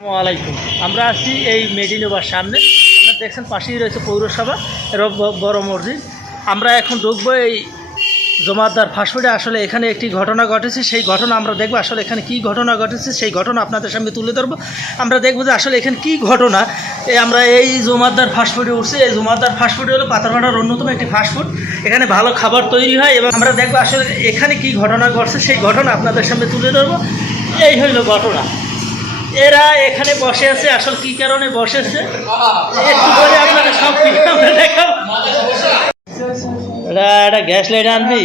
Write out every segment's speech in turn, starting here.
আসসালামাইকুম আমরা আছি এই মেডিনোবার সামনে। আপনারা দেখছেন পাশেই রয়েছে পৌরসভা এর বড় মসজিদ। আমরা এখন ঢুকবো এই জমাদ্দার ফাস্টফুডে আসলে এখানে একটি ঘটনা ঘটেছে, সেই ঘটনা আমরা দেখব। আসলে এখানে কি ঘটনা ঘটেছে, সেই ঘটনা আপনাদের সামনে তুলে ধরবো। আমরা দেখব যে আসলে এখানে কি ঘটনা। আমরা এই জমাদ্দার ফাস্টফুডে উঠছি। এই জমাদ্দার ফাস্টফুডে হলো পাতারঘাটার অন্যতম একটি ফাস্টফুড এখানে ভালো খাবার তৈরি হয় এবং আমরা দেখব আসলে এখানে কি ঘটনা ঘটছে, সেই ঘটনা আপনাদের সামনে তুলে ধরবো। এই হইল ঘটনা। এরা এখানে বসে আছে আসল কি কারণে বসেছে? একটু সব কিছু আমরা দেখাবো এটা একটা গ্যাস লাইট আনবি?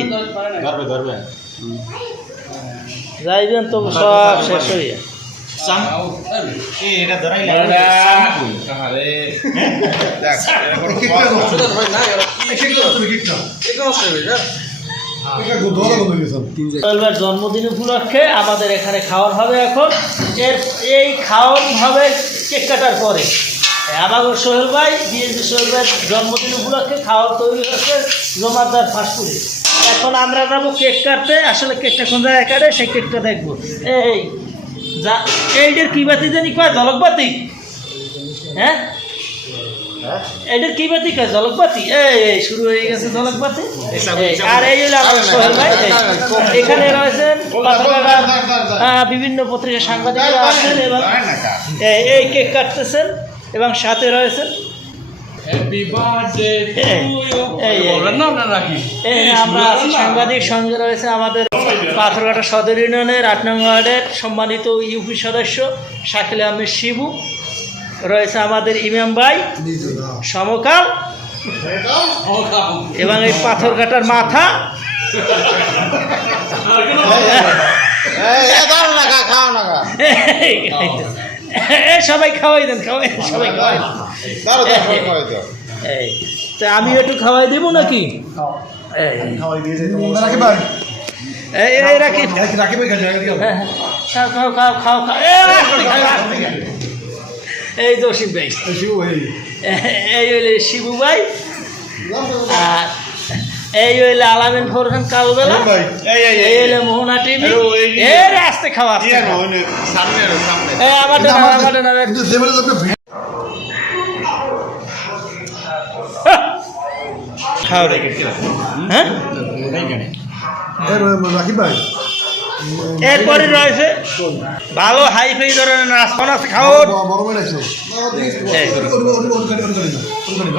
যাইবেন তো সব শেষ হয়ে। এ এটা চলবার জন্মদিন উপলক্ষে আমাদের এখানে খাওয়ান হবে এখন। এর এই খাওয়ান হবে কেক কাটার পরে। আমাদের সোহেল ভাই, বিএনপি সোহেল ভাই জন্মদিন উপলক্ষে খাওয়ার তৈরি হচ্ছে জমাদার ফাস্টফুডে। এখন আমরা যাব কেক কাটতে। আসলে কেকটা কোন জায়গায় কাটে? সেই কেকটা দেখব। এই যা এইটার কি বাতি জানি কয়? জলক বাতি? হ্যাঁ? এটার কি বাতি কয়? জলক বাতি এই শুরু হয়ে গেছে জলক বাতি আর এই হলো আমাদের সোহেল ভাই। এখানে রয়েছেন বিভিন্ন পত্রিকার সাংবাদিকরা আছেন এবং এই কেক কাটতেছেন এবং সাথে রয়েছেন। আমরা সাংবাদিক সঙ্গে রয়েছে আমাদের পাথরঘাটা সদর ইউনিয়নের আট নং ওয়ার্ডের সম্মানিত ইউপি সদস্য শাকিল আহমেদ শিবু। রয়েছে আমাদের ইমাম ভাই সমকাল এবং এই পাথর কাটার মাথা সবাই খাওয়াই দেন খাওয়াই দেন, সবাই খাওয়াই এই তা আমি একটু খাওয়াই দেবো নাকি? রাখি। হ্যাঁ, হ্যাঁ। খাও খাও খাও। খাও এই তো শিব ভাই। এই হইলে শিবু ভাই। আর এই হইলে আলামিন ফোরখান কালবেলা। এই হইলে মোহনা টিভি। এর আসতে খাওয়া এই আমাদের আমাদের খাওয়া রেখে হ্যাঁ। রাখি ভাই। এরপরে রয়েছে ভালো হাই ফাই ধরনের নাস্তা আছে খাও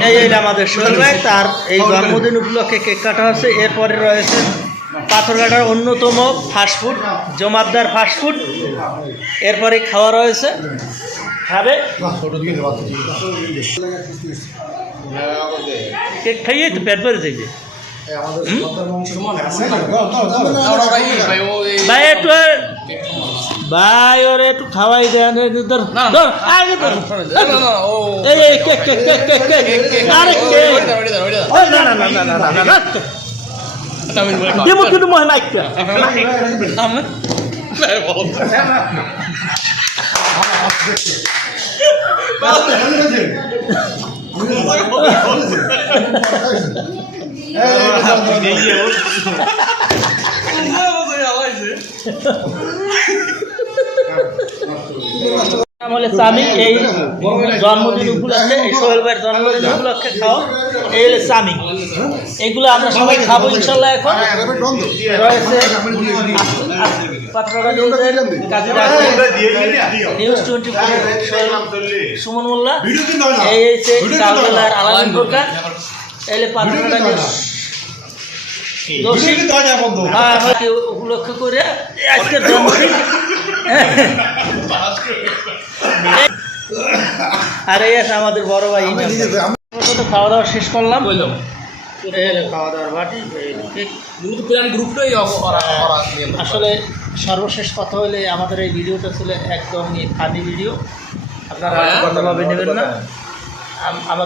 এই এই আমাদের সোহেল তার এই জন্মদিন উপলক্ষে কেক কাটা হচ্ছে। এরপরে রয়েছে পাথরঘাটার অন্যতম ফাস্টফুড জমাদ্দার ফাস্টফুড এরপরে খাওয়া রয়েছে। খাবে? কেক খাইয়ে তো পেট ভরে যাইবে। ভাই একটু একটু খাওয়াই দেন ধর, আগে আমলে চামি এই জন্মদিন উপলক্ষে এই জন্মদিন উপলক্ষে খাও। এই হলে চামি এগুলো আমরা সবাই খাব ইনশাল্লাহ এখন। রয়েছে সুমন মোল্লা এই হচ্ছে চাউলার প্রকার এলে দোষী হ্যাঁ হ্যাঁ, উপলক্ষ করে আজকের জন্মদিন আর এই আছে আমাদের বড় ভাই খাওয়া দাওয়া শেষ করলাম। বললাম খাওয়া দাওয়ার বাটি। গ্রুপটাই আসলে সর্বশেষ কথা হলে আমাদের এই ভিডিওটা ছিল একদমই ফানি ভিডিও। আপনারা হ্যাঁ। কোনোভাবে নেবেন না। আম- আমাদের